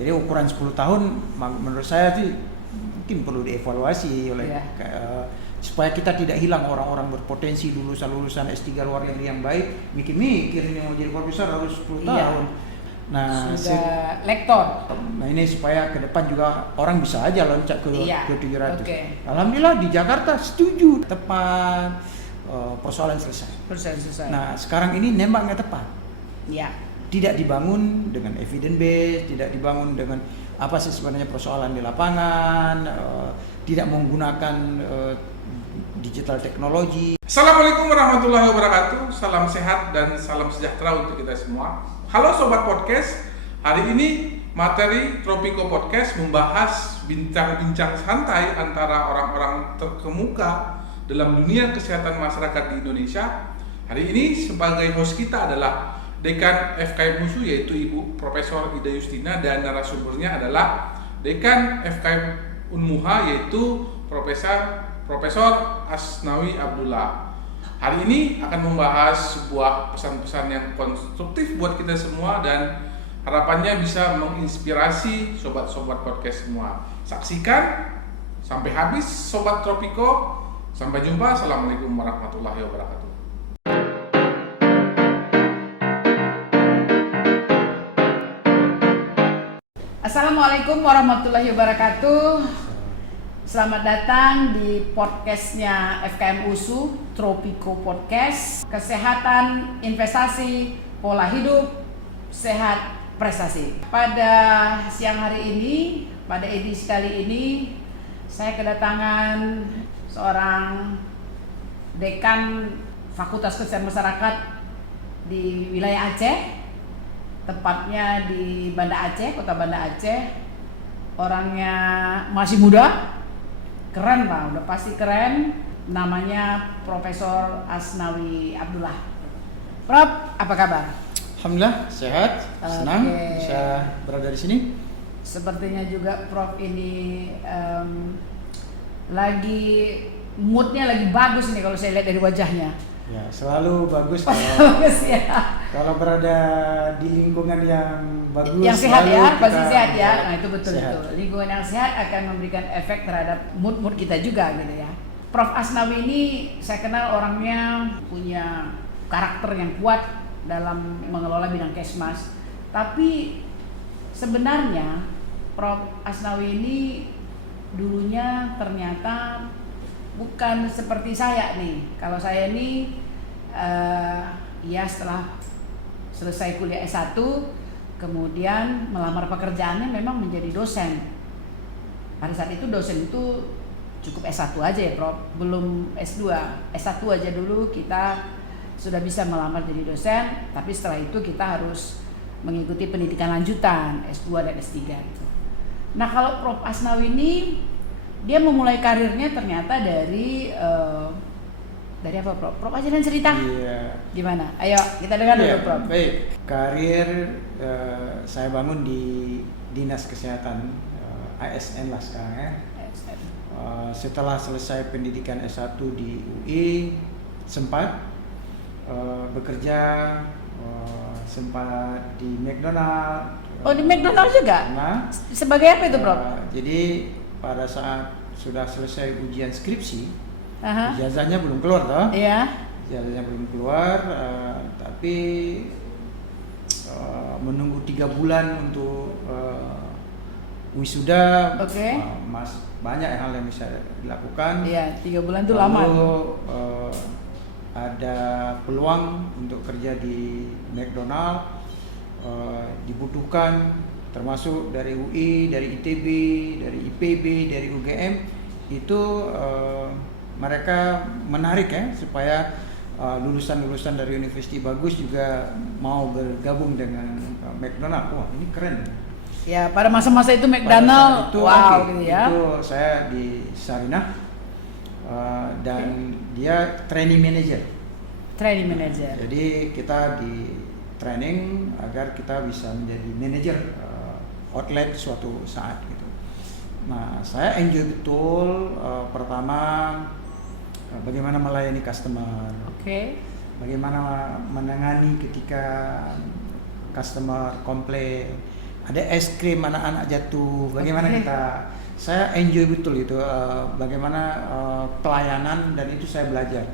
Jadi ukuran 10 tahun menurut saya sih mungkin perlu dievaluasi oleh supaya kita tidak hilang orang-orang berpotensi lulusan S3 luar negeri yang baik, mikir-mikir ini mau jadi profesor harus 10 tahun. Nah, sudah lektor. Nah ini supaya ke depan juga orang bisa aja loncat ke 700. Okay. Alhamdulillah di Jakarta setuju, tepat, persoalan selesai. Nah sekarang ini nembaknya tepat. Iya. Tidak dibangun dengan evidence base, tidak dibangun dengan apa sih sebenarnya persoalan di lapangan, tidak menggunakan digital teknologi. Assalamualaikum warahmatullahi wabarakatuh. Salam sehat dan salam sejahtera untuk kita semua. Halo Sobat Podcast. Hari ini materi Tropico Podcast membahas bincang-bincang santai antara orang-orang terkemuka dalam dunia kesehatan masyarakat di Indonesia. Hari ini sebagai host kita adalah Dekan FKM USU yaitu Ibu Profesor Ida Justina, dan narasumbernya adalah Dekan FKM Unmuha yaitu Profesor Asnawi Abdullah. Hari ini akan membahas sebuah pesan-pesan yang konstruktif buat kita semua dan harapannya bisa menginspirasi sobat-sobat podcast semua. Saksikan sampai habis Sobat Tropico. Sampai jumpa. Assalamualaikum warahmatullahi wabarakatuh. Assalamualaikum warahmatullahi wabarakatuh. Selamat datang di podcastnya FKM USU, Tropico Podcast. Kesehatan, investasi, pola hidup, sehat, prestasi. Pada siang hari ini, pada edisi kali ini, saya kedatangan seorang dekan Fakultas Kesehatan Masyarakat di wilayah Aceh, tepatnya di Banda Aceh, kota Banda Aceh. Orangnya masih muda, keren Pak, udah pasti keren. Namanya Profesor Asnawi Abdullah. Prof, apa kabar? Alhamdulillah sehat, senang bisa berada di sini. Sepertinya juga Prof ini lagi moodnya lagi bagus nih kalau saya lihat dari wajahnya. Ya, selalu bagus kalau berada di lingkungan yang bagus, yang sehat ya, pasti sehat ya. Nah itu betul sehat. Itu. Lingkungan yang sehat akan memberikan efek terhadap mood kita juga gitu ya. Prof Asnawi ini saya kenal orangnya punya karakter yang kuat dalam mengelola bidang kesmas. Tapi sebenarnya Prof Asnawi ini dulunya ternyata bukan seperti saya nih. Kalau saya ini ya setelah selesai kuliah S1 kemudian melamar pekerjaannya memang menjadi dosen. Pada saat itu dosen itu cukup S1 aja ya Prof, belum S2. S1 aja dulu kita sudah bisa melamar jadi dosen, tapi setelah itu kita harus mengikuti pendidikan lanjutan S2 dan S3 gitu. Nah kalau Prof Asnawi ini dia memulai karirnya ternyata dari apa Prof? Prof aja dan cerita. Iya. Gimana? Ayo kita dengar dulu Prof. Baik, karir saya bangun di Dinas Kesehatan ASN lah sekarang ya. Setelah selesai pendidikan S1 di UI sempat bekerja, sempat di McDonald. Oh di McDonald juga? Sebagai apa itu Prof? Jadi pada saat sudah selesai ujian skripsi, ijazahnya belum keluar toh? Iya. Ijazahnya belum keluar, tapi menunggu 3 bulan untuk wisuda. Oke. Banyak hal yang bisa dilakukan. Iya, 3 bulan itu lama. Lalu ada peluang untuk kerja di McDonald, dibutuhkan termasuk dari UI, dari ITB, dari IPB, dari UGM itu mereka menarik ya supaya lulusan-lulusan dari universitas bagus juga mau bergabung dengan McDonald. Wah ini keren. Ya pada masa-masa itu McDonald, wow gitu ya. Itu saya di Sarinah dan dia training manager. Training manager. Jadi kita di training agar kita bisa menjadi manajer outlet suatu saat gitu. Nah, saya enjoy betul pertama bagaimana melayani customer. Bagaimana menangani ketika customer komplain, ada es krim anak-anak jatuh, bagaimana Oke. saya enjoy betul itu, bagaimana pelayanan, dan itu saya belajar.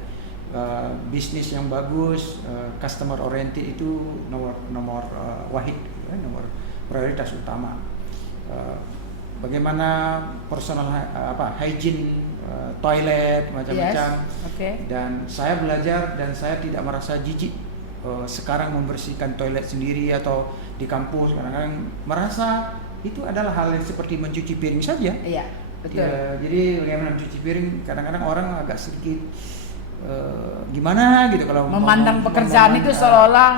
Bisnis yang bagus, customer oriented itu nomor wahid, nomor prioritas utama. Bagaimana personal hygiene, toilet macam-macam. Yes. Oke. Dan saya belajar dan saya tidak merasa jijik sekarang membersihkan toilet sendiri atau di kampus. Kadang-kadang merasa itu adalah hal yang seperti mencuci piring saja. Iya, betul. Ya, jadi bagaimana mencuci piring, kadang-kadang orang agak sedikit gimana gitu kalau Memandang pekerjaan itu seolah-olah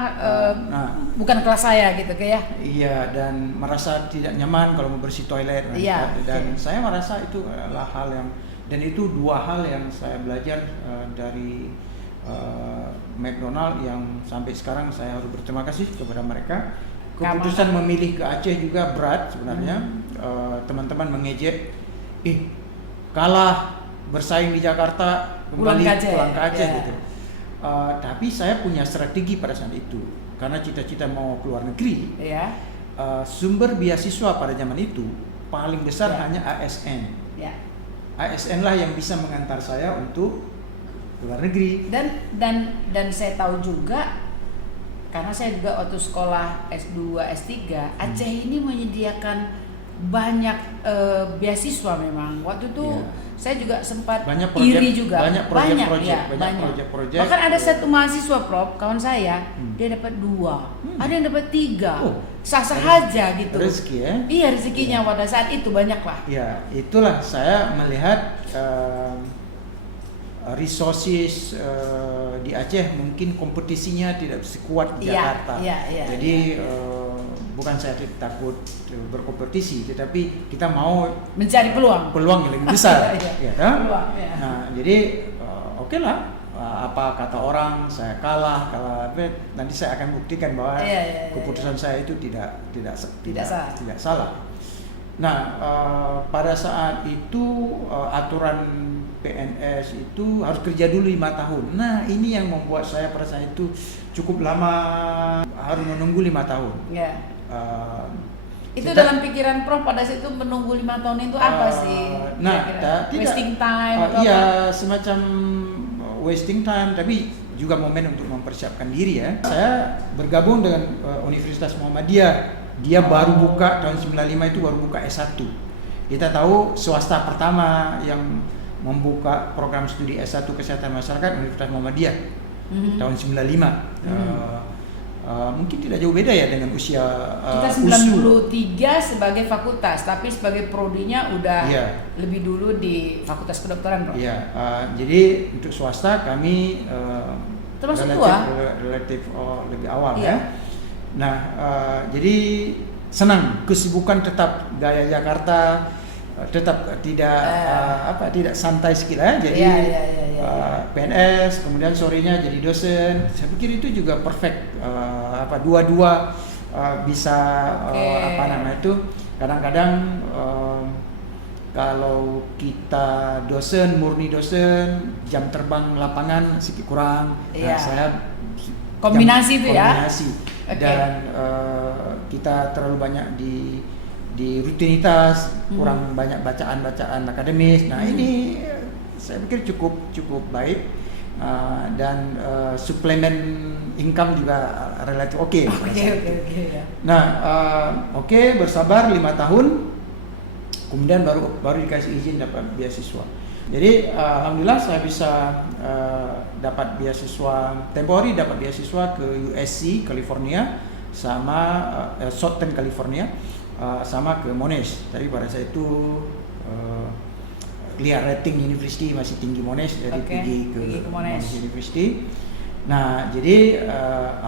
nah, bukan kelas saya gitu kayak. iya, dan merasa tidak nyaman kalau membersih toilet. Iya, Dan oke. saya merasa itu adalah hal yang, dan itu dua hal yang saya belajar dari McDonald, yang sampai sekarang saya harus berterima kasih kepada mereka. Keputusan memilih ke Aceh juga berat sebenarnya. Teman-teman mengejek, kalah bersaing di Jakarta, kembali pulang ke Aceh gitu. Tapi saya punya strategi pada saat itu, karena cita-cita mau keluar negeri. Iya. Sumber beasiswa pada zaman itu paling besar Ya. hanya ASN. Ya. ASN lah yang bisa mengantar saya untuk keluar negeri. Dan saya tahu juga, karena saya juga waktu sekolah S2, S3, Aceh ini menyediakan banyak beasiswa memang. Waktu itu saya juga sempat Banyak proyek, iri juga. banyak proyek-proyek, ya, banyak proyek-proyek. Bahkan ada satu mahasiswa Prof, kawan saya, dia dapat 2, ada yang dapat 3. Oh, Sah-sah aja gitu. Rezeki ya. Iya, rezekinya pada saat itu banyak lah. Ya, itulah saya melihat resources di Aceh mungkin kompetisinya tidak sekuat di Iya, Jakarta. iya, Jadi bukan saya takut berkompetisi, tetapi kita mau Mencari peluang. yang lebih besar. Iya, Ya, kan? peluang, ya. Nah, jadi oke lah. Apa kata orang, saya kalah, nanti saya akan buktikan bahwa Iya. keputusan saya itu tidak salah. Nah, pada saat itu aturan PNS itu harus kerja dulu 5 tahun. Nah, ini yang membuat saya pada saat itu cukup lama, harus menunggu 5 tahun. Ya. Itu Kita- dalam pikiran Prof pada saat itu menunggu 5 tahun itu apa sih? Nah, Kira-kira? tidak. Wasting time atau apa? Iya, semacam wasting time, tapi juga momen untuk mempersiapkan diri ya. Saya bergabung dengan Universitas Muhammadiyah. Dia baru buka tahun 95 itu baru buka S1. Kita tahu swasta pertama yang membuka program studi S1 Kesehatan Masyarakat Universitas Muhammadiyah tahun 95. Mungkin tidak jauh beda ya dengan usia Kita 93 sebagai fakultas, tapi sebagai prodinya udah Iya. lebih dulu di Fakultas Kedokteran, Prof. Iya, jadi untuk swasta kami Termasuk relatif lebih awal Iya. ya. Nah, jadi senang, kesibukan tetap gaya Jakarta, tetap tidak santai sekali ya. Jadi Iya. PNS, kemudian sorenya jadi dosen. Saya pikir itu juga perfect, dua-dua bisa kadang-kadang kalau kita murni dosen, jam terbang lapangan sedikit kurang. Iya. Nah, saya Kombinasi itu ya? kombinasi. Oke. Dan kita terlalu banyak di rutinitas, kurang banyak bacaan-bacaan akademis. Nah, ini saya pikir cukup baik. Dan suplemen income juga relatif oke. Oke. Ya. Nah, bersabar 5 tahun, kemudian baru dikasih izin dapat beasiswa. Jadi alhamdulillah saya bisa dapat beasiswa temporary, dapat beasiswa ke USC California sama Southern California, sama ke Monash. Tapi pada saat itu lihat rating university masih tinggi Monash, jadi pergi ke Monash University. Nah, jadi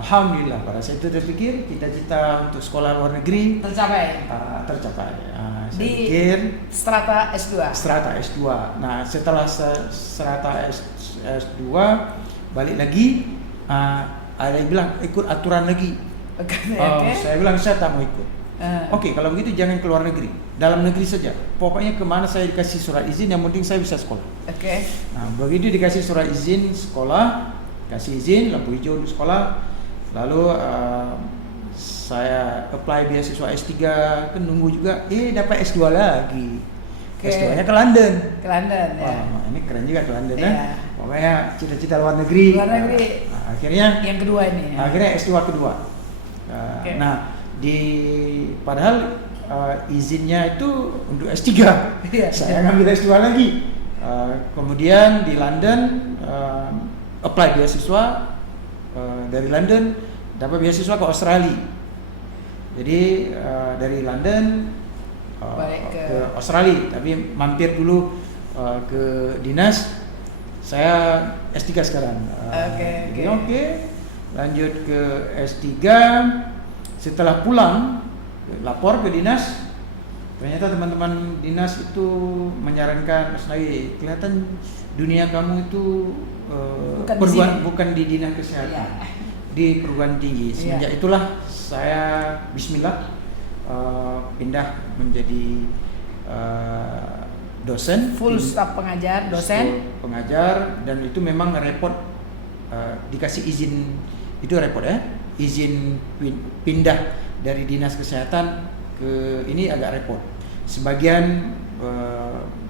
alhamdulillah pada saat itu terpikir cita-cita untuk sekolah luar negeri Tercapai. tercapai. Saya Di pikir strata S2. strata S2. Nah, setelah strata S2 balik lagi, ada yang bilang ikut aturan lagi. Oke. Saya bilang saya tak mau ikut. Oke, kalau begitu jangan ke luar negeri, dalam negeri saja. Pokoknya kemana saya dikasih surat izin, yang penting saya bisa sekolah. Oke. Nah, begitu dikasih surat izin sekolah, kasih izin lampu hijau untuk sekolah, lalu saya apply beasiswa S3, kan nunggu juga, dapat S2 lagi. S2-nya ke London. Ke London ya. Wah, ini keren juga ke London Iya. Pokoknya cita-cita luar negeri. Luar negeri. Nah, akhirnya Yang kedua ini. Ya. akhirnya S2 kedua. Oke. Nah, padahal izinnya itu untuk S3. Iya. Saya ngambil S2 lagi. Kemudian di London apply beasiswa dari London, dapat beasiswa ke Australia. Jadi dari London Balik ke Australia, tapi mampir dulu ke dinas. Saya S3 sekarang. Jadi oke, lanjut ke S3. Setelah pulang, lapor ke dinas. Ternyata teman-teman dinas itu menyarankan, Mas Nawi, kelihatan dunia kamu itu bukan di dinas kesehatan, di perguruan tinggi. Semenjak itulah saya bismillah pindah menjadi dosen, full staff pengajar, dosen, pengajar, dan itu memang repot dikasih izin, itu repot izin pindah dari dinas kesehatan ke ini agak repot. Sebagian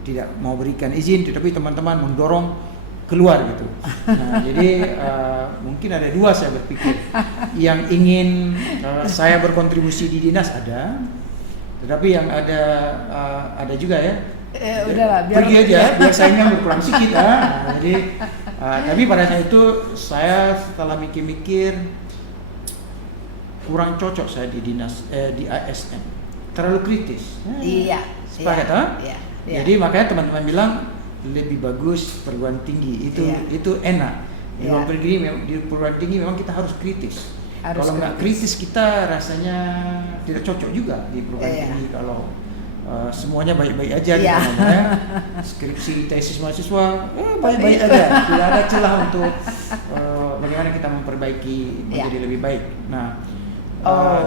tidak mau berikan izin, tetapi teman-teman mendorong keluar gitu. Nah, jadi mungkin ada dua saya berpikir. Yang ingin saya berkontribusi di dinas ada, tetapi yang ada juga udahlah, pergi aja, biar saingnya berkurang sedikit. Jadi tapi pada saat itu saya setelah mikir-mikir kurang cocok saya di dinas di ASN, terlalu kritis. Iya. Sepakat Iya. Jadi makanya teman-teman bilang lebih bagus perguruan tinggi itu enak. Di perguruan tinggi memang kita harus kritis. Kalau nggak kritis kita rasanya tidak cocok juga di perguruan tinggi. Kalau semuanya baik-baik aja gitu namanya. Skripsi, tesis mahasiswa baik-baik aja. Tidak ada celah untuk bagaimana kita memperbaiki menjadi lebih baik. Nah,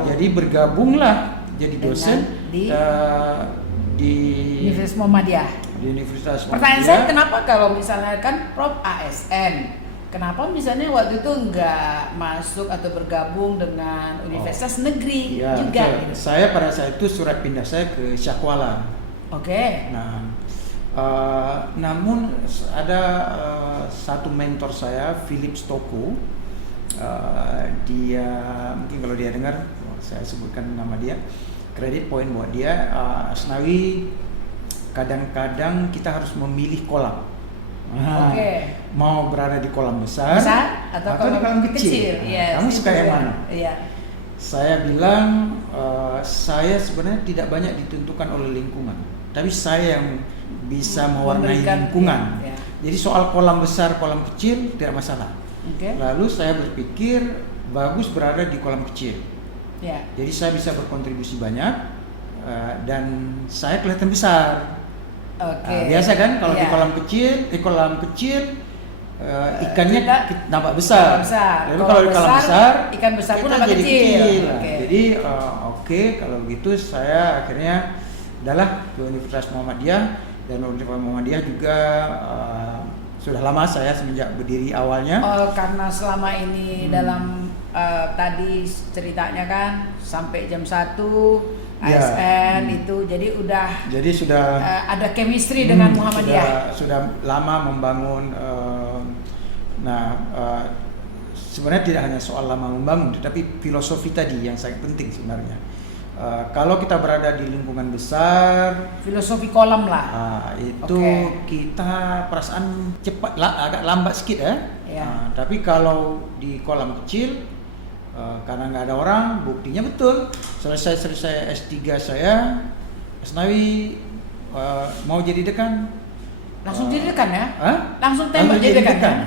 jadi bergabunglah jadi dosen di Universitas Muhammadiyah. Di Universitas Pertanyaan saya, kenapa kalau misalnya kan Prof ASN, kenapa misalnya waktu itu nggak masuk atau bergabung dengan universitas negeri juga? Gitu. Saya pada saat itu surat pindah saya ke Syahkuala. Oke. Nah, namun ada satu mentor saya, Philip Stoko. Dia mungkin kalau dia dengar, saya sebutkan nama dia. Kredit poin buat dia. Asnawi, kadang-kadang kita harus memilih kolam. Mau berada di kolam besar atau di kolam kecil. Yes, kamu suka yang mana? Iya. Saya bilang saya sebenarnya tidak banyak ditentukan oleh lingkungan, tapi saya yang bisa mewarnai lingkungan. Jadi soal kolam besar, kolam kecil tidak masalah. Lalu saya berpikir bagus berada di kolam kecil. Jadi saya bisa berkontribusi banyak dan saya kelihatan besar. Biasa kan kalau di kolam kecil ikannya nampak besar. Lalu kalau di kolam besar ikan besar pun nampak jadi kecil. Jadi kalau gitu saya akhirnya adalah ke Universitas Muhammadiyah, dan Universitas Muhammadiyah juga sudah lama saya semenjak berdiri awalnya. Karena selama ini dalam tadi ceritanya kan sampai jam 1 ASN itu jadi sudah ada chemistry dengan Muhammadiyah. Sudah lama membangun. Sebenarnya tidak hanya soal lama membangun, tetapi filosofi tadi yang sangat penting sebenarnya. Kalau kita berada di lingkungan besar, filosofi kolam lah. Itu kita perasaan cepat agak lambat sedikit tapi kalau di kolam kecil, karena nggak ada orang, buktinya betul. Selesai S3 saya, Asnawi mau jadi dekan. Langsung jadi dekan ya? Langsung tembak jadi dekan.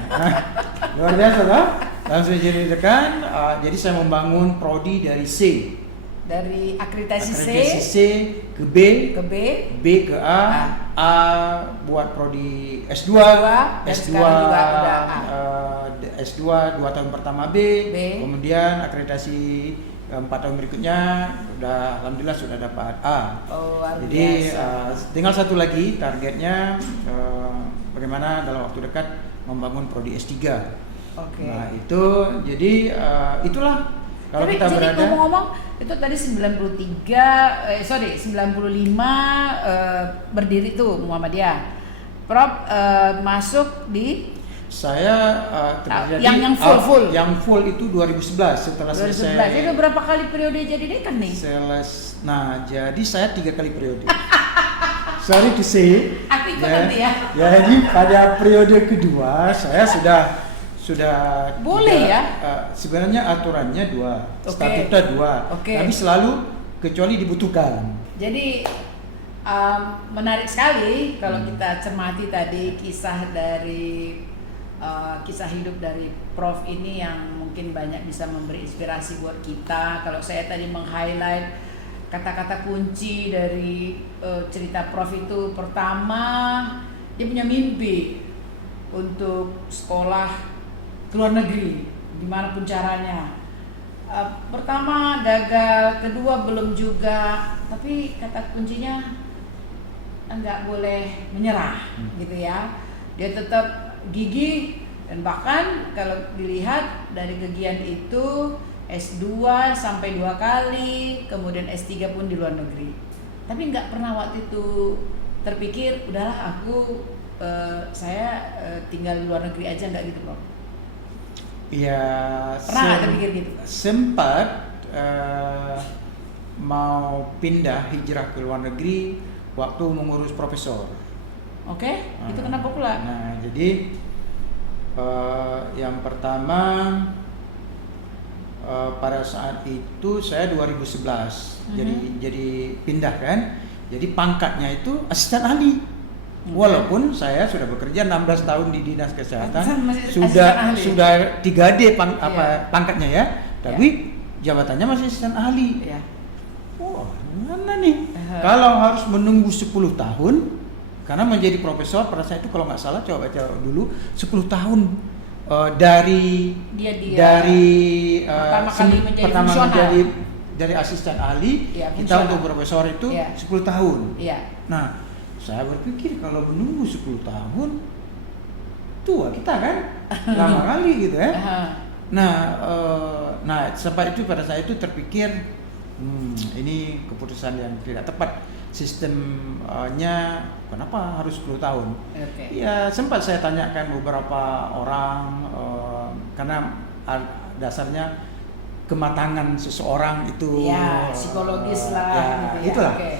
Luar biasa toh? Langsung jadi dekan. Jadi saya membangun prodi dari C. Dari akreditasi C ke B, B ke A buat prodi S2, S2 2 tahun pertama B, kemudian akreditasi 4 tahun berikutnya alhamdulillah sudah dapat A. Jadi tinggal satu lagi targetnya, bagaimana dalam waktu dekat membangun prodi S3. Nah itu jadi itulah. Kalau Tapi kita jadi berada ngomong-ngomong itu tadi 95 berdiri tuh Muhammadiyah. Prof masuk di saya terjadi yang full. Yang full itu 2011 setelah 2011. selesai. Itu berapa kali periode jadi dekan nih? Nah, jadi saya 3 kali periode. Sorry to say. Aku ikut nanti ya. Jadi pada periode kedua saya sudah Boleh ya? Sebenarnya aturannya 2, Oke. statuta 2, Oke. tapi selalu kecuali dibutuhkan. Jadi menarik sekali kalau kita cermati tadi kisah dari kisah hidup dari Prof ini yang mungkin banyak bisa memberi inspirasi buat kita. Kalau saya tadi meng-highlight kata-kata kunci dari cerita Prof itu, pertama dia punya mimpi untuk sekolah ke luar negeri dimanapun caranya. Pertama gagal, kedua belum juga, tapi kata kuncinya nggak boleh menyerah gitu ya. Dia tetap gigih dan bahkan kalau dilihat dari kegiatan itu S2 sampai 2 kali, kemudian S3 pun di luar negeri. Tapi nggak pernah waktu itu terpikir udahlah saya tinggal di luar negeri aja, nggak gitu Prof? Ya, Pernah nggak terpikir gitu? sempat mau pindah hijrah ke luar negeri waktu mengurus profesor. Oke, itu kenapa pula? Nah, jadi yang pertama pada saat itu saya 2011 jadi pindah kan, jadi pangkatnya itu asisten ahli. Walaupun saya sudah bekerja 16 tahun di dinas kesehatan, sudah 3D pangkatnya ya, tapi jabatannya masih asisten ahli. Ya. Wah, mana nih? Kalau harus menunggu 10 tahun, karena menjadi profesor pada saat itu kalau nggak salah coba baca dulu 10 tahun dari pertama kali menjadi pertama fungsional. dari asisten ahli Ya, kita fungsional. untuk profesor itu Ya. 10 tahun. Iya. Nah, saya berpikir kalau menunggu 10 tahun tua kita kan lama kali gitu ya. Nah, sampai itu pada saat itu terpikir ini keputusan yang tidak tepat. Sistemnya kenapa harus 10 tahun? Oke. Ya sempat saya tanyakan beberapa orang karena dasarnya kematangan seseorang itu Ya, psikologis lah ya, gitu ya. itulah. Oke.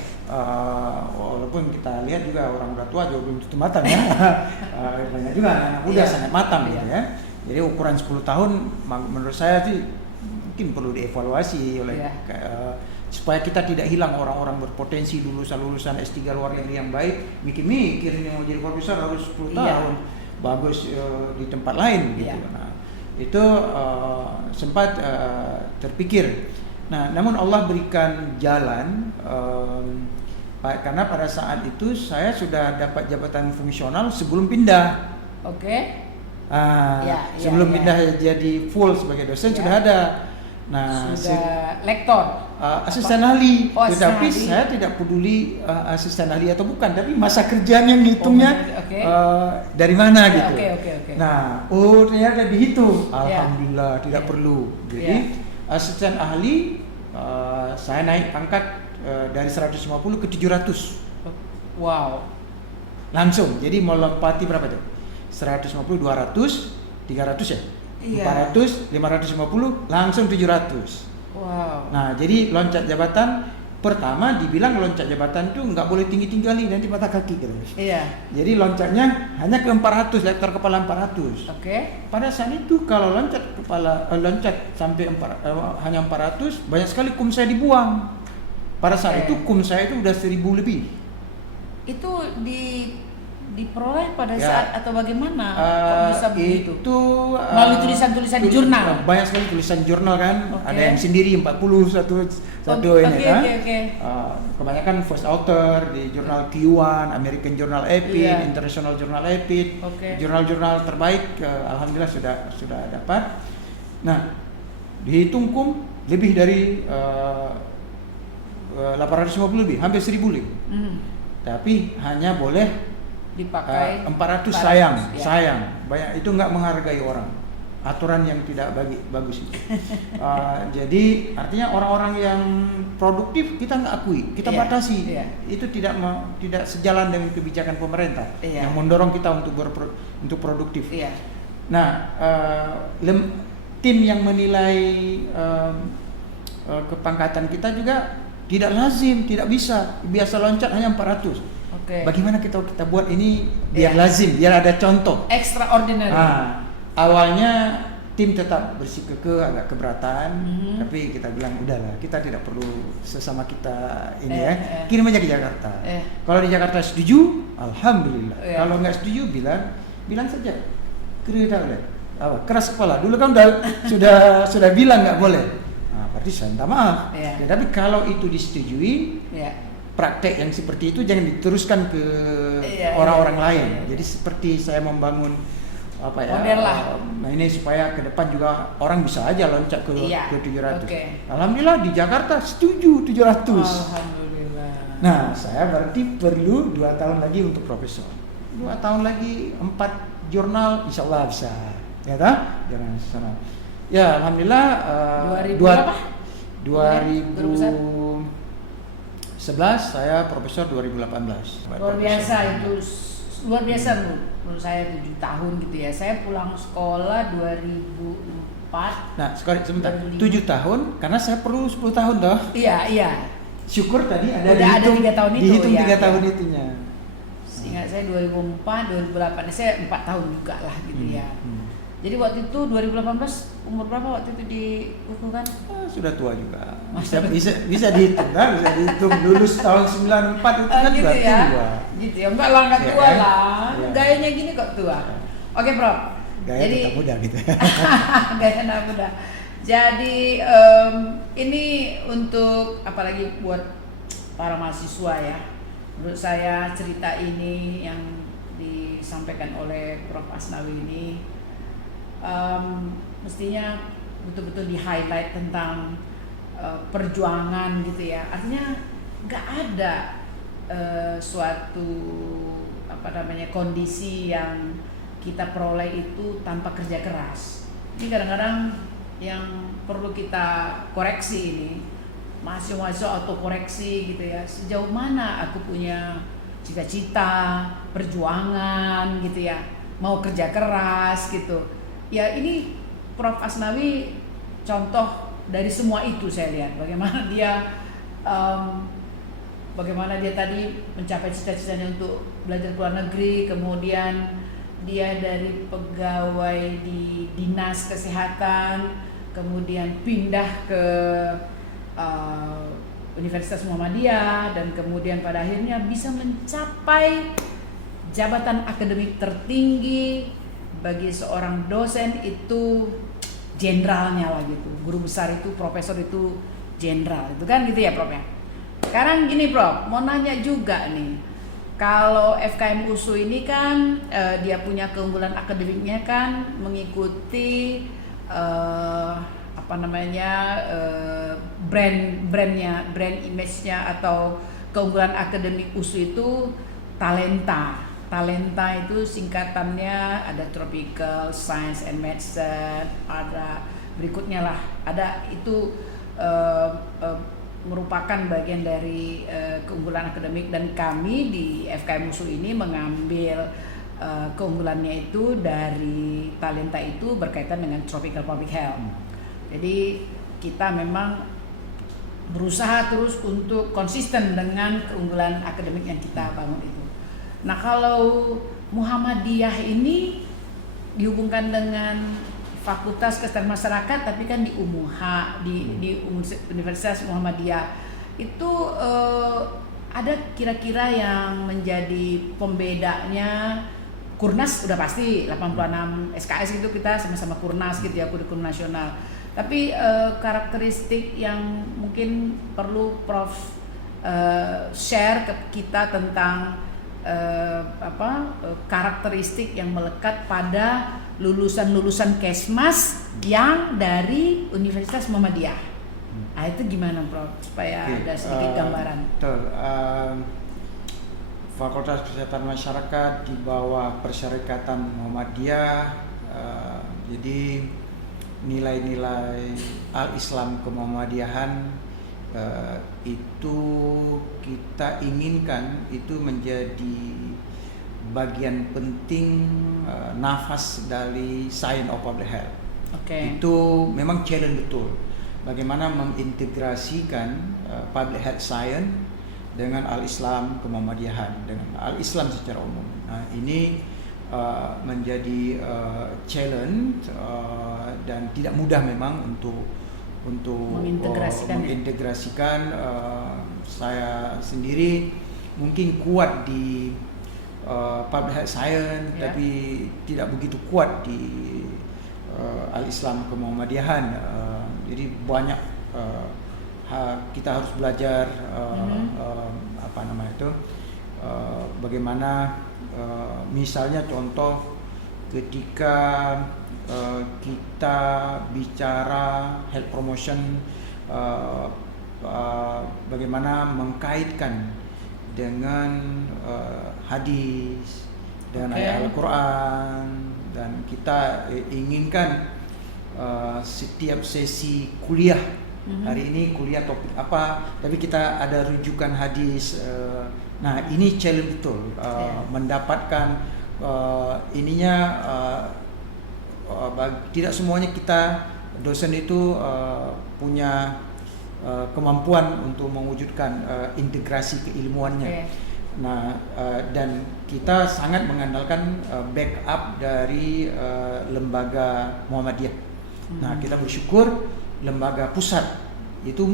Walaupun kita lihat juga orang udah tua jauh belum tentu matang ya. Banyak juga anak muda Iya. sangat matang Iya. gitu ya. Jadi ukuran 10 tahun menurut saya sih mungkin perlu dievaluasi oleh Iya. supaya kita tidak hilang orang-orang berpotensi lulusan S3 luar negeri yang baik mikir-mikir ini mau jadi profesor harus 10 Iya. tahun bagus di tempat lain gitu. Iya. Nah, itu sempat terpikir. Nah, namun Allah berikan jalan karena pada saat itu saya sudah dapat jabatan fungsional sebelum pindah. Oke. Sebelum ya. pindah jadi full sebagai dosen Ya. sudah ada. Nah, Sudah lektor. asisten ahli, Oh, asisten tetapi ahli. saya tidak peduli asisten ahli atau bukan, tapi masa kerjanya ngitungnya Oke. dari mana Oke, gitu. oke. Nah, ternyata dihitung. Alhamdulillah tidak Ya. perlu. Jadi asisten ahli saya naik pangkat dari 150 ke 700. Wow. Langsung. Jadi melompati berapa tuh? 150, 200, 300 ya? Iya. 400, 550, langsung 700. Wow. Nah, jadi loncat jabatan pertama dibilang loncat jabatan itu nggak boleh tinggi-tinggi kali nanti patah kaki gitu. Iya. Jadi loncatnya hanya ke 400, lektor kepala 400. Oke. Pada saat itu kalau loncat sampai hanya 400, banyak sekali kum saya dibuang. Pada saat Oke. itu kum saya itu udah 1000 lebih. Itu diperoleh pada Ya. saat atau bagaimana? Kok bisa begitu? Itu Melalui tulisan-tulisan di jurnal? Banyak sekali tulisan jurnal kan. Oke. Ada yang sendiri 40 satu ini kan. Oke. Kebanyakan first author di jurnal Q1, American Journal Epid, Iya. International Journal Epid, Oke. jurnal-jurnal terbaik alhamdulillah sudah dapat. Nah, dihitung kum lebih dari 850 lebih, hampir 1000 lebih. Tapi hanya boleh Dipakai 400 400, sayang, ya. sayang. Banyak itu nggak menghargai orang. aturan yang tidak bagus itu. Jadi artinya orang-orang yang produktif kita nggak akui, kita batasi. Itu tidak sejalan dengan kebijakan pemerintah yang mendorong kita untuk produktif. Nah, tim yang menilai kepangkatan kita juga tidak lazim, tidak bisa. Biasa loncat hanya 400. Bagaimana kita buat ini biar lazim, biar ada contoh. Extraordinary. Awalnya tim tetap bersikukuh, agak keberatan, tapi kita bilang udahlah, kita tidak perlu sesama kita ini kirim aja ke Jakarta. Kalau di Jakarta setuju, alhamdulillah. Kalau nggak setuju, bilang saja. Keras kepala. Dulu kan sudah bilang nggak boleh. Berarti saya minta maaf. Tapi kalau itu disetujui, praktek yang seperti itu jangan diteruskan ke orang-orang lain. Jadi seperti saya membangun model lah. Nah ini supaya ke depan juga orang bisa aja loncat ke 700. Alhamdulillah di Jakarta setuju 700. Alhamdulillah. Nah saya berarti perlu 2 tahun lagi untuk profesor. 2 tahun lagi 4 jurnal, insya Allah bisa. Ya kan? Jurnal nasional. Ya alhamdulillah. 2011 saya profesor 2018. Luar biasa itu. Luar biasa menurut saya 7 tahun gitu ya. Saya pulang sekolah 2004. Nah, sebentar. 7 tahun karena saya perlu 10 tahun toh. Iya. Syukur tadi ada udah ada 3 tahun itu. Dihitung 3 tahun itunya. Ingat saya 2004, 2008, saya 4 tahun juga lah gitu ya. Jadi waktu itu 2018 umur berapa waktu itu dikukuhkan? Sudah tua juga. Bisa dihitung kan? Bisa dihitung lulus tahun 94 itu kan gitu sudah ya? tua. Gitu ya. Enggak tua lah. Gayanya gini kok tua. Oke, Prof. Gaya jadi tetap muda gitu. Gaya anak muda. Jadi ini untuk apalagi buat para mahasiswa ya. Menurut saya cerita ini yang disampaikan oleh Prof. Asnawi ini mestinya betul-betul di-highlight tentang perjuangan gitu ya. Artinya nggak ada suatu kondisi yang kita peroleh itu tanpa kerja keras. Ini kadang-kadang yang perlu kita koreksi ini, mahasiswa autokoreksi gitu ya. Sejauh mana aku punya cita-cita, perjuangan gitu ya, mau kerja keras gitu. Ya ini Prof. Asnawi contoh dari semua itu saya lihat. Bagaimana dia tadi mencapai cita-citanya untuk belajar ke luar negeri, kemudian dia dari pegawai di dinas kesehatan, kemudian pindah ke Universitas Muhammadiyah, dan kemudian pada akhirnya bisa mencapai jabatan akademik tertinggi. Bagi seorang dosen itu jenderalnya lah gitu, guru besar itu, profesor itu jenderal, itu kan gitu ya Prof ya. Sekarang gini Prof, mau nanya juga nih, kalau FKM USU ini kan dia punya keunggulan akademiknya kan mengikuti brand image-nya atau keunggulan akademik USU itu talenta. Talenta itu singkatannya ada Tropical Science and Medicine, ada berikutnya lah, ada itu merupakan bagian dari keunggulan akademik, dan kami di FKM USU ini mengambil keunggulannya itu dari talenta itu berkaitan dengan Tropical Public Health. Jadi kita memang berusaha terus untuk konsisten dengan keunggulan akademik yang kita bangun itu. Nah kalau Muhammadiyah ini dihubungkan dengan Fakultas Kesehatan Masyarakat, tapi kan di UMUHA, di Universitas Muhammadiyah itu ada kira-kira yang menjadi pembedanya. Kurnas udah pasti 86 SKS itu kita sama-sama Kurnas gitu ya, kurikulum nasional. Tapi karakteristik yang mungkin perlu Prof share ke kita tentang karakteristik yang melekat pada lulusan Kesmas yang dari Universitas Muhammadiyah. Nah itu gimana Prof? Supaya ada sedikit gambaran. Betul. Fakultas Kesehatan Masyarakat di bawah Persyarikatan Muhammadiyah Jadi nilai-nilai Al-Islam kemuhammadiyahan itu kita inginkan itu menjadi bagian penting nafas dari Science of Public Health. Itu memang challenge betul. Bagaimana mengintegrasikan public health science dengan Al-Islam kemuhammadiyahan, dengan Al-Islam secara umum. Nah, ini menjadi challenge dan tidak mudah memang untuk mengintegrasikan. Saya sendiri mungkin kuat di public health science, tapi tidak begitu kuat di Al-Islam kemuhammadiyahan. Jadi banyak kita harus belajar bagaimana misalnya contoh ketika kita bicara health promotion, bagaimana mengkaitkan dengan hadis dan ayat Al-Quran, dan kita inginkan setiap sesi kuliah, hari ini kuliah topik apa, tapi kita ada rujukan hadis. Nah, ini challenge betul, mendapatkan tidak semuanya kita dosen itu punya kemampuan untuk mewujudkan integrasi keilmuannya. Nah, dan kita sangat mengandalkan backup dari lembaga Muhammadiyah. Nah, kita bersyukur lembaga pusat itu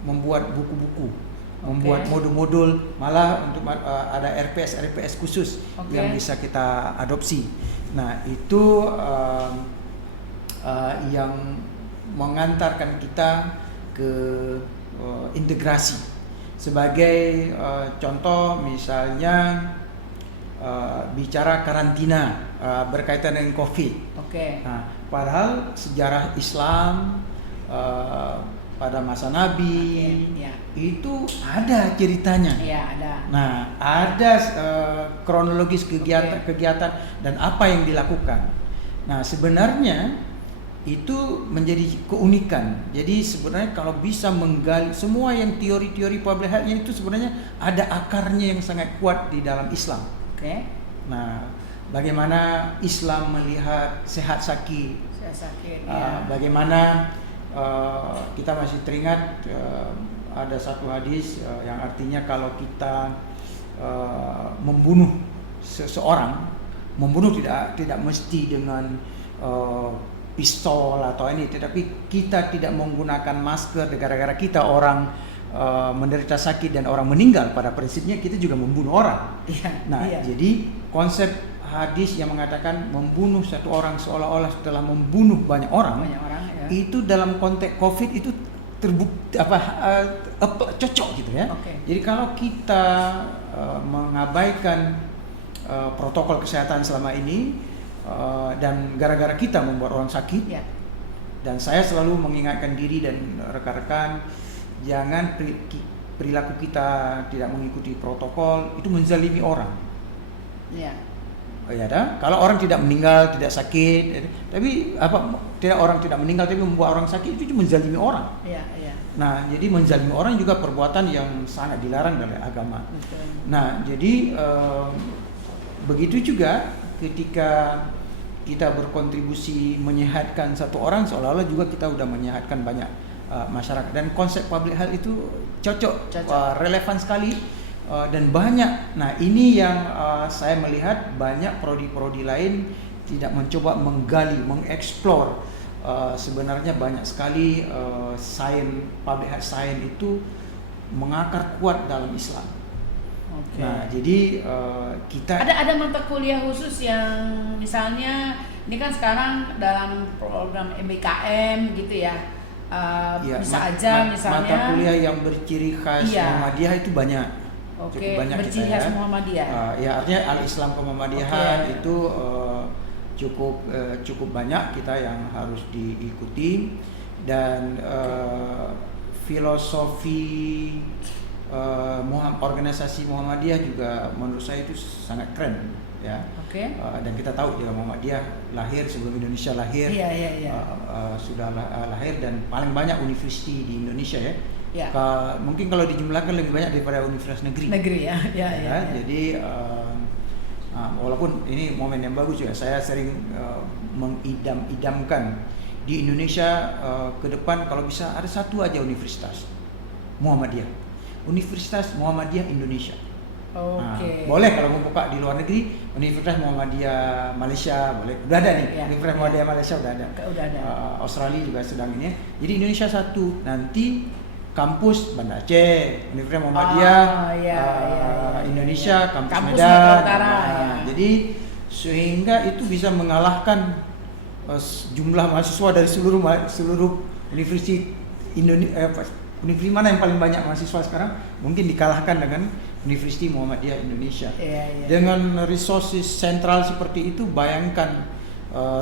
membuat buku-buku, membuat modul-modul, malah untuk ada RPS khusus yang bisa kita adopsi. Nah, itu yang mengantarkan kita ke integrasi. Sebagai contoh misalnya bicara karantina berkaitan dengan COVID. Nah, padahal sejarah Islam pada masa Nabi itu ada ceritanya. Nah, ada kronologis kegiatan dan apa yang dilakukan. Nah, sebenarnya itu menjadi keunikan. Jadi sebenarnya kalau bisa menggali semua yang teori-teori public health-nya itu sebenarnya ada akarnya yang sangat kuat di dalam Islam. Nah, bagaimana Islam melihat sehat sakit. Bagaimana kita masih teringat ada satu hadis yang artinya kalau kita membunuh seseorang, membunuh tidak mesti dengan pistol atau ini, tetapi kita tidak menggunakan masker gara-gara kita orang menderita sakit dan orang meninggal, pada prinsipnya kita juga membunuh orang. Jadi konsep hadis yang mengatakan membunuh satu orang seolah-olah telah membunuh banyak orang, itu dalam konteks COVID itu terbukti cocok gitu ya. Jadi kalau kita mengabaikan protokol kesehatan selama ini, dan gara-gara kita membuat orang sakit, dan saya selalu mengingatkan diri dan rekan-rekan, jangan perilaku kita tidak mengikuti protokol itu menzalimi orang. Kalau orang tidak meninggal, tidak sakit, tapi orang tidak meninggal tapi membuat orang sakit, itu menzalimi orang. Nah, jadi menzalimi orang juga perbuatan yang sangat dilarang oleh agama. Nah, jadi begitu juga ketika kita berkontribusi menyehatkan satu orang, seolah-olah juga kita sudah menyehatkan banyak masyarakat. Dan konsep public health itu cocok. Relevan sekali dan banyak. Nah, ini yang saya melihat banyak prodi-prodi lain tidak mencoba menggali, mengeksplor. Sebenarnya banyak sekali public health science itu mengakar kuat dalam Islam. Nah, jadi kita ada mata kuliah khusus yang misalnya ini kan sekarang dalam program MBKM gitu ya, bisa aja misalnya mata kuliah yang berciri khas Muhammadiyah itu banyak. Cukup banyak berciri khas Muhammadiyah. Artinya Al-Islam kemuhammadiyahan itu cukup banyak kita yang harus diikuti, dan filosofi organisasi Muhammadiyah juga menurut saya itu sangat keren ya. Oke. Dan kita tahu juga Muhammadiyah lahir sebelum Indonesia lahir. Iya. Sudah lahir dan paling banyak universitas di Indonesia ya. Ya. Mungkin kalau dijumlahkan lebih banyak daripada universitas negeri. Ya. Jadi walaupun ini momen yang bagus juga, saya sering mengidam-idamkan di Indonesia ke depan kalau bisa ada satu aja universitas Muhammadiyah, Universitas Muhammadiyah Indonesia. Oke. Boleh kalau mau buka di luar negeri, Universitas Muhammadiyah Malaysia boleh, udah ada nih. Universitas Muhammadiyah Malaysia udah ada. Australia juga sedang ini. Jadi Indonesia satu, nanti kampus Banda Aceh, Universitas Muhammadiyah Indonesia, kampus Medan. Jadi sehingga itu bisa mengalahkan jumlah mahasiswa dari seluruh universitas universitas mana yang paling banyak mahasiswa sekarang, mungkin dikalahkan dengan Universitas Muhammadiyah Indonesia. Dengan resources sentral seperti itu, bayangkan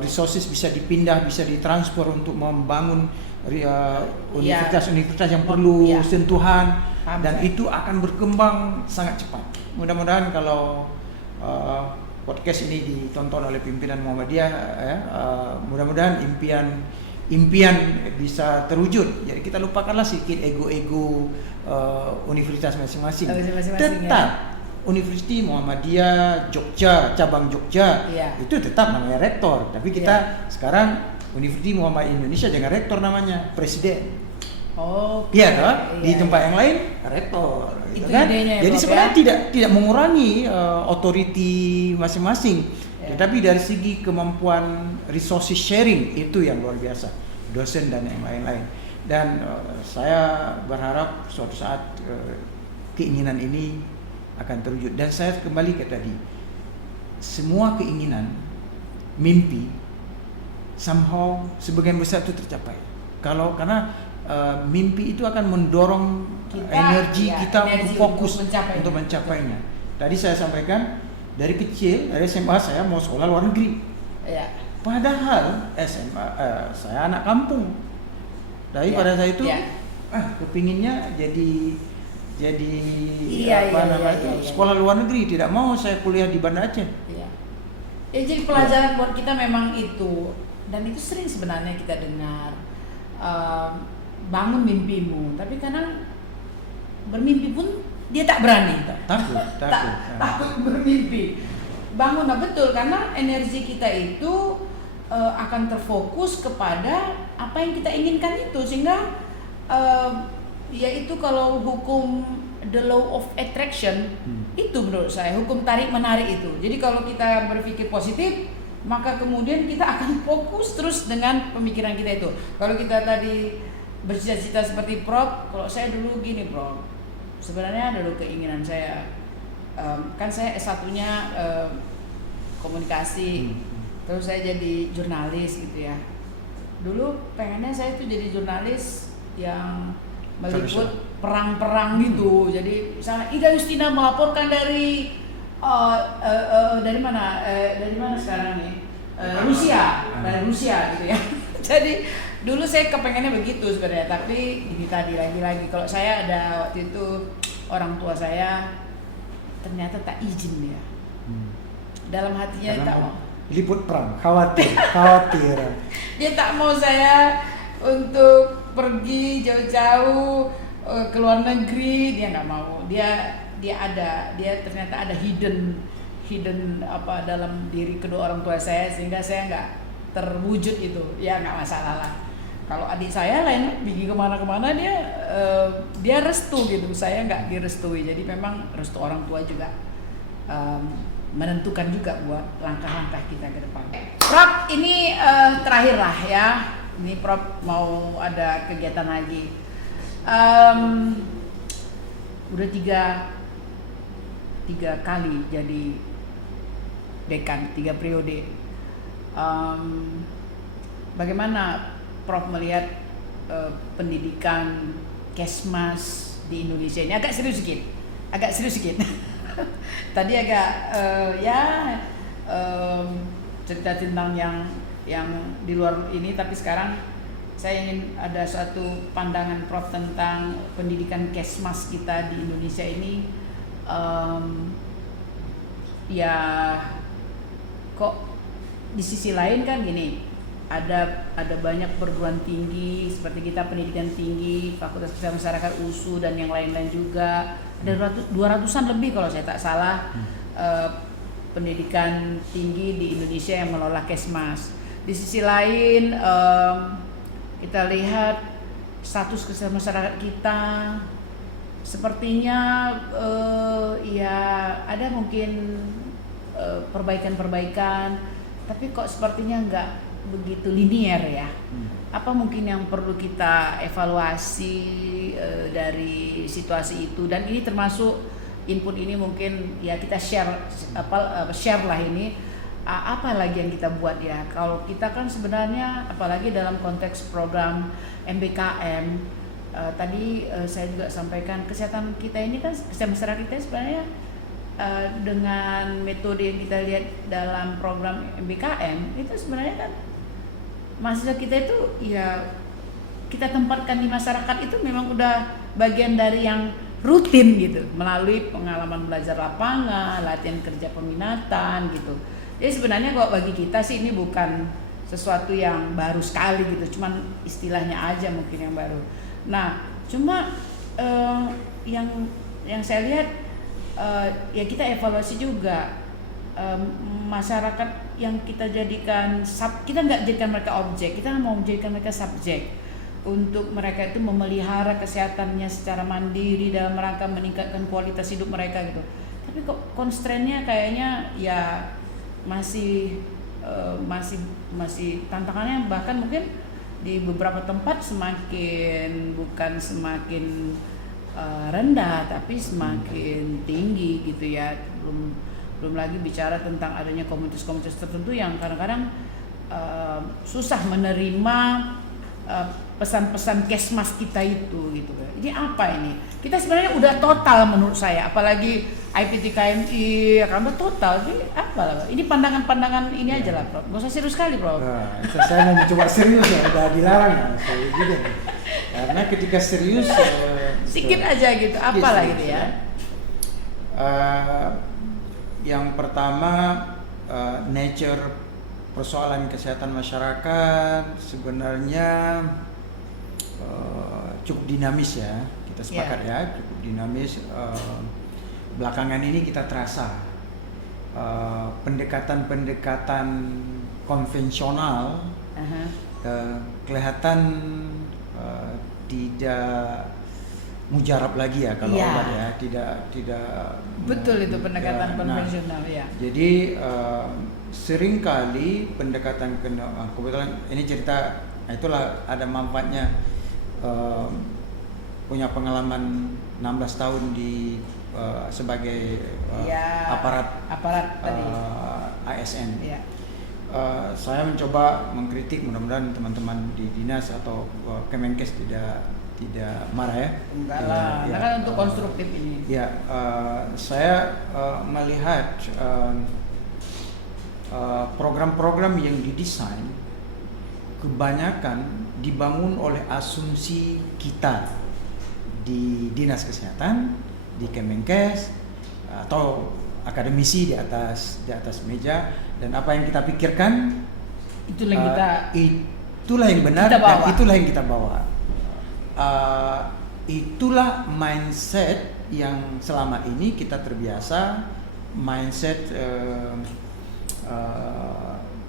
resources bisa dipindah, bisa ditransfer untuk membangun universitas-universitas yang perlu sentuhan, dan itu akan berkembang sangat cepat. Mudah-mudahan kalau podcast ini ditonton oleh pimpinan Muhammadiyah, mudah-mudahan impian bisa terwujud. Jadi kita lupakanlah sedikit ego-ego universitas masing-masing. Tetap Universitas Muhammadiyah Jogja, cabang Jogja, itu tetap namanya rektor. Tapi kita sekarang Universitas Muhammadiyah Indonesia jangan rektor namanya, presiden. Di tempat yang lain rektor, gitu kan? Jadi sebenarnya tidak mengurangi authority masing-masing, tetapi dari segi kemampuan resources sharing itu yang luar biasa, dosen dan yang lain-lain. Dan saya berharap suatu saat keinginan ini akan terwujud. Dan saya kembali ke tadi, semua keinginan, mimpi, somehow sebagian besar itu tercapai. Karena mimpi itu akan mendorong energi kita untuk fokus untuk mencapainya. Tadi saya sampaikan dari kecil, dari SMA saya mau sekolah luar negeri. Padahal SMA saya anak kampung. Dari pada saya itu kepinginnya jadi sekolah luar negeri, tidak mau saya kuliah di Banda Aceh. Jadi pelajaran buat kita memang itu, dan itu sering sebenarnya kita dengar. Bangun mimpimu, tapi kadang bermimpi pun dia tak berani, takut bermimpi. Bangun, betul, karena energi kita itu akan terfokus kepada apa yang kita inginkan itu, sehingga yaitu kalau hukum the law of attraction itu menurut saya hukum tarik menarik itu. Jadi kalau kita berpikir positif, maka kemudian kita akan fokus terus dengan pemikiran kita itu. Kalau kita tadi bercita-cita seperti Prof, kalau saya dulu gini Prof, sebenarnya ada dulu keinginan saya, kan saya S1-nya komunikasi, terus saya jadi jurnalis gitu ya. Dulu pengennya saya tuh jadi jurnalis yang meliput perang-perang gitu. Jadi misalnya Ida Justina melaporkan dari mana sekarang nih? Dari Rusia gitu ya. Jadi dulu saya kepengennya begitu sebenarnya, tapi ini tadi lagi-lagi kalau saya ada waktu itu orang tua saya ternyata tak izin dia. Dalam hatinya tak mau. Liput perang, khawatir. Dia tak mau saya untuk pergi jauh-jauh ke luar negeri, dia nggak mau. Dia ternyata ada hidden apa dalam diri kedua orang tua saya, sehingga saya nggak terwujud itu. Ya nggak masalah lah. Kalau adik saya lain pergi kemana-kemana dia restu gitu, saya nggak direstui. Jadi memang restu orang tua juga menentukan juga buat langkah-langkah kita ke depan. Prof, ini terakhir lah ya. Ini Prof mau ada kegiatan lagi. Udah tiga kali jadi dekan, 3 periode. Bagaimana Prof melihat pendidikan Kesmas di Indonesia ini? Agak serius sedikit. Tadi agak cerita tentang yang di luar ini, tapi sekarang saya ingin ada suatu pandangan Prof tentang pendidikan Kesmas kita di Indonesia ini. kok di sisi lain kan gini, ada banyak perguruan tinggi seperti kita, pendidikan tinggi, Fakultas Kesehatan Masyarakat USU dan yang lain-lain juga, ada 200-an lebih kalau saya tak salah pendidikan tinggi di Indonesia yang mengelola Kesmas. Di sisi lain kita lihat status kesehatan masyarakat kita sepertinya ya ada mungkin perbaikan-perbaikan, tapi kok sepertinya nggak begitu linier ya. Apa mungkin yang perlu kita evaluasi dari situasi itu, dan ini termasuk input ini mungkin ya kita share lah ini apa lagi yang kita buat ya. Kalau kita kan sebenarnya apalagi dalam konteks program MBKM tadi saya juga sampaikan, kesehatan kita ini kan, kesehatan masyarakat kita sebenarnya dengan metode yang kita lihat dalam program MBKM itu sebenarnya kan mahasiswa kita itu ya kita tempatkan di masyarakat itu memang udah bagian dari yang rutin gitu, melalui pengalaman belajar lapangan, latihan kerja peminatan gitu. Jadi sebenarnya kalau bagi kita sih ini bukan sesuatu yang baru sekali gitu, cuman istilahnya aja mungkin yang baru. Nah, cuma yang saya lihat ya kita evaluasi juga masyarakat yang kita jadikan kita nggak jadikan mereka objek, kita mau menjadikan mereka subjek untuk mereka itu memelihara kesehatannya secara mandiri dalam rangka meningkatkan kualitas hidup mereka gitu. Tapi kok constraint-nya kayaknya ya masih tantangannya, bahkan mungkin di beberapa tempat bukan semakin rendah tapi semakin tinggi gitu ya. Belum lagi bicara tentang adanya komunitas-komunitas tertentu yang kadang-kadang susah menerima pesan-pesan Kesmas kita itu gitu. Ini apa ini? Kita sebenarnya udah total menurut saya, apalagi IPT-KMI akan total. Ini apa lah? Ini pandangan-pandangan ini aja lah, Prof. Gak usah serius sekali, Prof. Nah, saya mau coba serius ya, udah dilarang ya, gitu. Karena ketika serius sedikit aja gitu, apalah gitu ya. Yang pertama nature persoalan kesehatan masyarakat sebenarnya cukup dinamis ya, kita sepakat ya, cukup dinamis. Belakangan ini kita terasa pendekatan-pendekatan konvensional kelihatan tidak mujarab lagi ya kalau obat ya, tidak betul itu pendekatan konvensional ya. Jadi seringkali pendekatan kebetulan ini cerita, itulah ada manfaatnya punya pengalaman 16 tahun di sebagai aparat tadi ASN. Ya. Saya mencoba mengkritik, mudah-mudahan teman-teman di dinas atau Kemenkes tidak marah ya. Enggak lah, karena untuk konstruktif ini. Ya, saya melihat program-program yang didesain kebanyakan dibangun oleh asumsi kita di dinas kesehatan, di Kemenkes atau akademisi di atas meja, dan apa yang kita pikirkan itulah yang benar dan itulah yang kita bawa. Itulah mindset yang selama ini kita terbiasa, mindset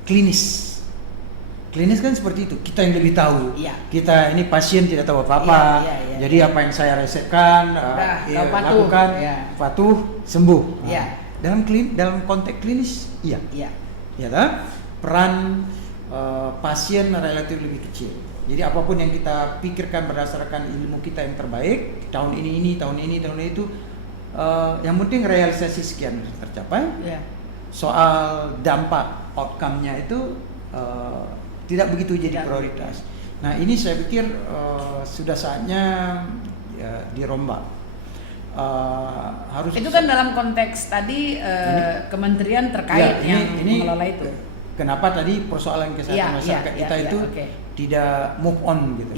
klinis kan seperti itu, kita yang lebih tahu. Kita ini pasien tidak tahu apa-apa, jadi apa yang saya resepkan lakukan, patuh, sembuh. Dalam konteks klinis ya peran pasien relatif lebih kecil. Jadi apapun yang kita pikirkan berdasarkan ilmu kita yang terbaik, tahun ini, tahun itu, yang penting realisasi sekian tercapai. Soal dampak outcome-nya itu tidak begitu jadi prioritas. Nah, ini saya pikir sudah saatnya dirombak. Harus itu kan dalam konteks tadi kementerian terkait yang mengelola itu. Kenapa tadi persoalan kesehatan masyarakat kita itu tidak move on gitu.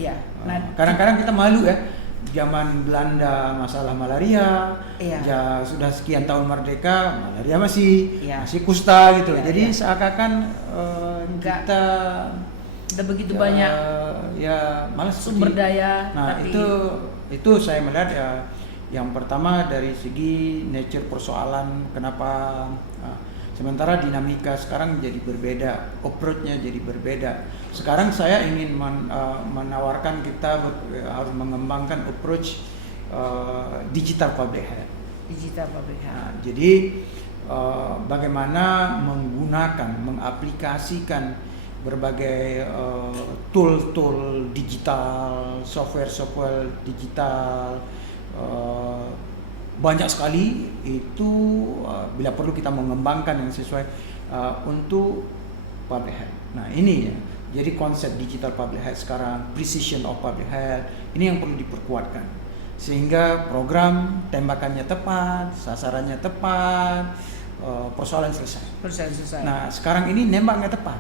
Nah, kadang-kadang kita malu ya zaman Belanda masalah malaria, Iya. ya sudah sekian tahun merdeka malaria masih Iya. kusta gitu. Iya, Jadi iya. seakan-akan Enggak. kita Ada begitu ya, banyak ya malah sumber seperti- daya, Nah tapi itu saya melihat ya, yang pertama dari segi nature persoalan kenapa. Sementara dinamika sekarang jadi berbeda, approach-nya jadi berbeda. Sekarang saya ingin menawarkan kita harus mengembangkan approach digital public health. digital public health. Nah, jadi bagaimana mengaplikasikan berbagai tool digital, software digital, banyak sekali itu bila perlu kita mengembangkan yang sesuai untuk public health. Nah ini ya, jadi konsep digital public health sekarang, precision of public health, ini yang perlu diperkuatkan sehingga program tembakannya tepat, sasarannya tepat, persoalan selesai. Selesai. Nah sekarang ini nembaknya tepat,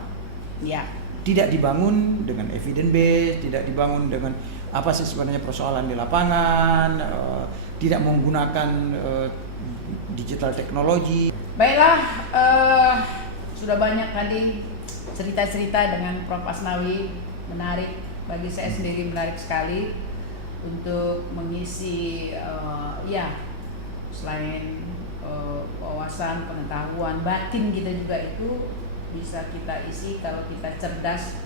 Ya. tidak dibangun dengan evidence base, tidak dibangun dengan apa sih sebenarnya persoalan di lapangan, tidak menggunakan digital teknologi. Baiklah, sudah banyak tadi cerita-cerita dengan Prof. Asnawi, menarik bagi saya sendiri, menarik sekali untuk mengisi ya selain wawasan, pengetahuan batin kita juga itu bisa kita isi kalau kita cerdas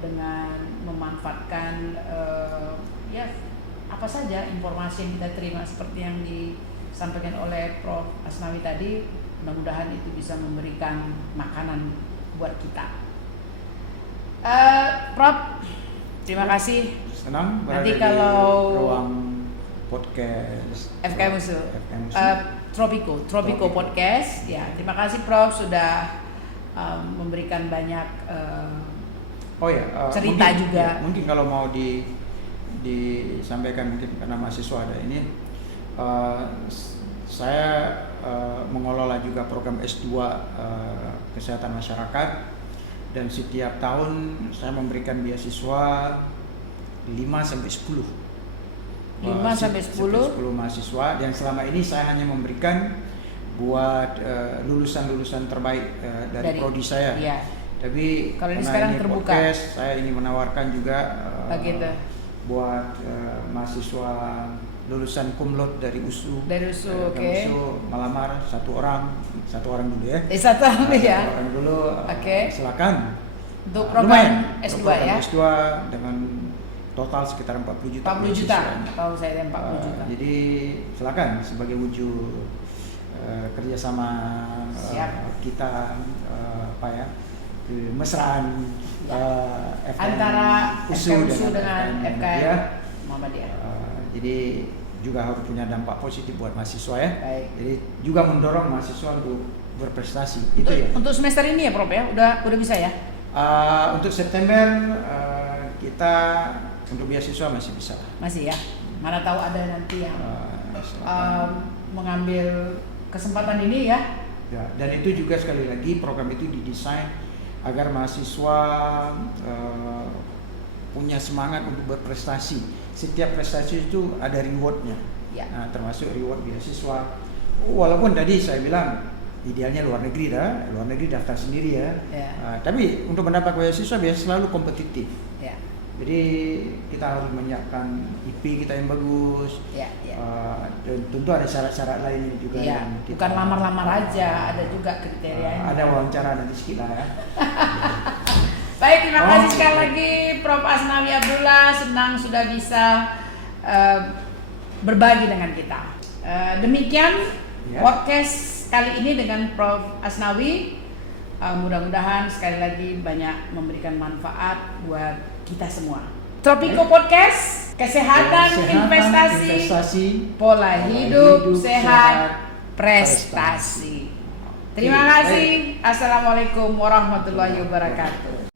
dengan memanfaatkan ya apa saja informasi yang kita terima seperti yang disampaikan oleh Prof. Asnawi tadi. Mudah-mudahan itu bisa memberikan makanan buat kita. Prof, terima kasih. Senang berada Nanti di kalau- ruang podcast FKM Musu. FKM Musu. Tropico Podcast. Ya, terima kasih Prof sudah memberikan banyak Oh ya, cerita mungkin, juga. ya, mungkin kalau mau disampaikan mungkin karena mahasiswa ada ini, saya mengelola juga program S2 kesehatan masyarakat, dan setiap tahun saya memberikan beasiswa 5 sampai 10. 5 sampai 10 mahasiswa, dan selama ini saya hanya memberikan buat lulusan-lulusan terbaik dari prodi saya. Iya. Tapi Kalau ini karena sekarang terbuka. podcast, saya ingin menawarkan juga Begitu. buat mahasiswa lulusan cum laude dari USU. Dari USU, oke. USU melamar satu orang dulu ya. Satu ya. Satu orang dulu. Oke. Silakan. Untuk Lumayan. program S2 Program ya. S2 dengan total sekitar 40 juta. 40 juta. beasiswanya. Tahu saya 40 juta. Jadi silakan sebagai wujud kerjasama Siap. kita kemesraan FKM Antara USU FKM dengan FKM ya. Muhammadiyah. Jadi juga harus punya dampak positif buat mahasiswa ya. Baik. Jadi juga mendorong mahasiswa untuk berprestasi. Itu Untuk, ya. untuk semester ini ya Prof ya, udah bisa ya? Untuk September kita untuk beasiswa masih bisa. Masih ya. Mana tahu ada nanti yang mengambil kesempatan ini ya. Ya, dan itu juga sekali lagi program itu didesain agar mahasiswa punya semangat untuk berprestasi. Setiap prestasi itu ada rewardnya. Ya. Nah, termasuk reward beasiswa. Walaupun tadi saya bilang idealnya luar negeri daftar sendiri ya. Ya. Tapi untuk mendapat beasiswa biasanya selalu kompetitif. Ya. Jadi kita harus menyiapkan IP kita yang bagus. Ya, ya. Dan tentu ada syarat-syarat lain juga Ya, yang kita, bukan lamar-lamar aja, ada juga kriterianya. ada wawancara nanti sedikit lah ya. Baik, terima kasih sekali lagi Prof. Asnawi Abdullah, senang sudah bisa berbagi dengan kita. Demikian Ya. podcast kali ini dengan Prof. Asnawi. Mudah-mudahan sekali lagi banyak memberikan manfaat buat kita semua. Tropico Podcast, kesehatan, investasi, pola hidup sehat, prestasi. Terima Baik. kasih. Assalamualaikum warahmatullahi wabarakatuh.